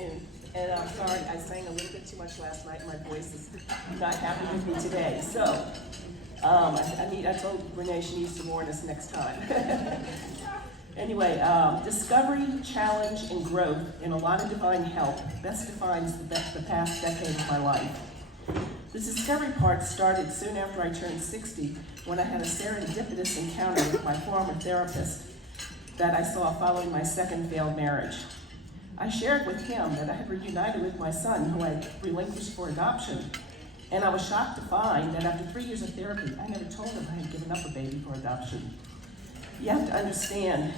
afternoon. And I'm sorry, I sang a little bit too much last night. My voice is not happy with me today. So, I told Renee she needs to warn us next time. Anyway, discovery, challenge, and growth, and a lot of divine help best defines the past decade of my life. The discovery part started soon after I turned 60, when I had a serendipitous encounter with my former therapist that I saw following my second failed marriage. I shared with him that I had reunited with my son, who I had relinquished for adoption, and I was shocked to find that after 3 years of therapy, I never told him I had given up a baby for adoption. You have to understand,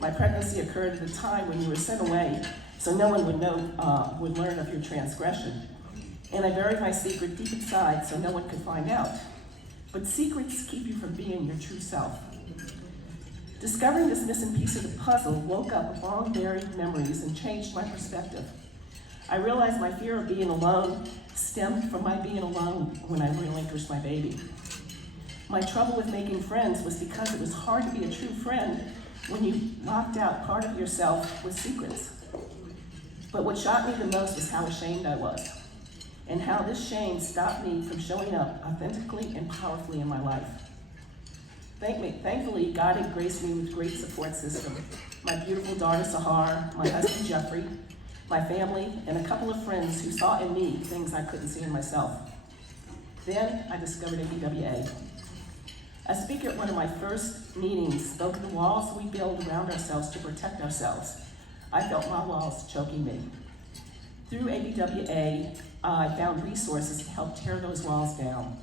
my pregnancy occurred at a time when you were sent away, so no one would learn of your transgression. And I buried my secret deep inside so no one could find out. But secrets keep you from being your true self. Discovering this missing piece of the puzzle woke up long buried memories and changed my perspective. I realized my fear of being alone stemmed from my being alone when I relinquished my baby. My trouble with making friends was because it was hard to be a true friend when you locked out part of yourself with secrets. But what shocked me the most was how ashamed I was, and how this shame stopped me from showing up authentically and powerfully in my life. Thankfully, God had graced me with a great support system. My beautiful daughter, Sahar, my husband, Jeffrey, my family, and a couple of friends who saw in me things I couldn't see in myself. Then I discovered NWLC. A speaker at one of my first meetings spoke of the walls we build around ourselves to protect ourselves. I felt my walls choking me. Through NWLC, I found resources to help tear those walls down.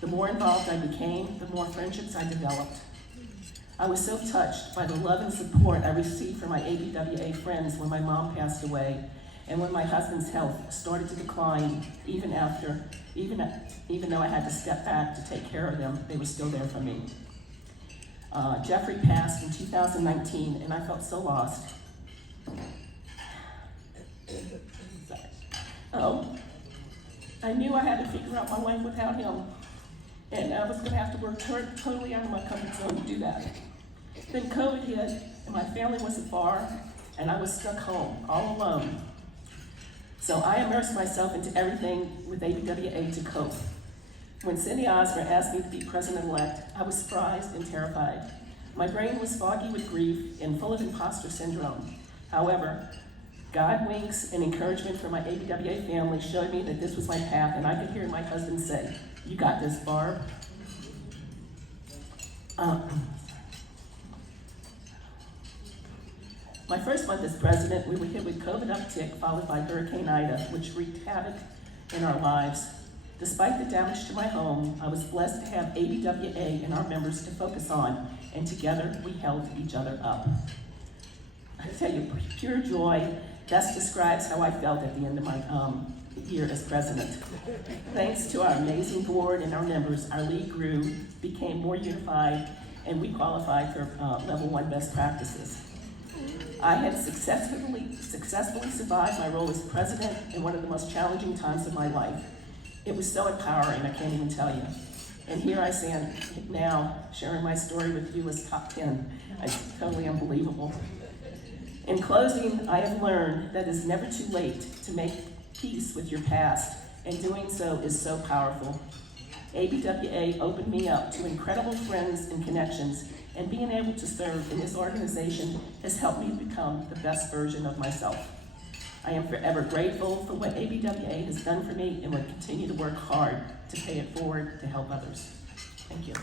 The more involved I became, the more friendships I developed. I was so touched by the love and support I received from my NWLC friends when my mom passed away, and when my husband's health started to decline, even though I had to step back to take care of them, they were still there for me. Jeffrey passed in 2019, and I felt so lost. I knew I had to figure out my life without him, and I was going to have to work totally out of my comfort zone to do that. Then COVID hit, and my family wasn't far, and I was stuck home, all alone. So I immersed myself into everything with NWLC to cope. When Cindy Osmer asked me to be president-elect, I was surprised and terrified. My brain was foggy with grief and full of imposter syndrome. However, God winks and encouragement from my NWLC family showed me that this was my path, and I could hear my husband say, "You got this, Barb." My first month as president, we were hit with COVID uptick, followed by Hurricane Ida, which wreaked havoc in our lives. Despite the damage to my home, I was blessed to have NWLC and our members to focus on, and together we held each other up. I tell you, pure joy best describes how I felt at the end of my year as president. Thanks to our amazing board and our members, our league grew, became more unified, and we qualified for level 1 best practices. I had successfully survived my role as president in one of the most challenging times of my life. It was so empowering, I can't even tell you. And here I stand now, sharing my story with you as top 10. It's totally unbelievable. In closing, I have learned that it's never too late to make peace with your past, and doing so is so powerful. NWLC opened me up to incredible friends and connections, and being able to serve in this organization has helped me become the best version of myself. I am forever grateful for what NWLC has done for me, and will continue to work hard to pay it forward to help others. Thank you.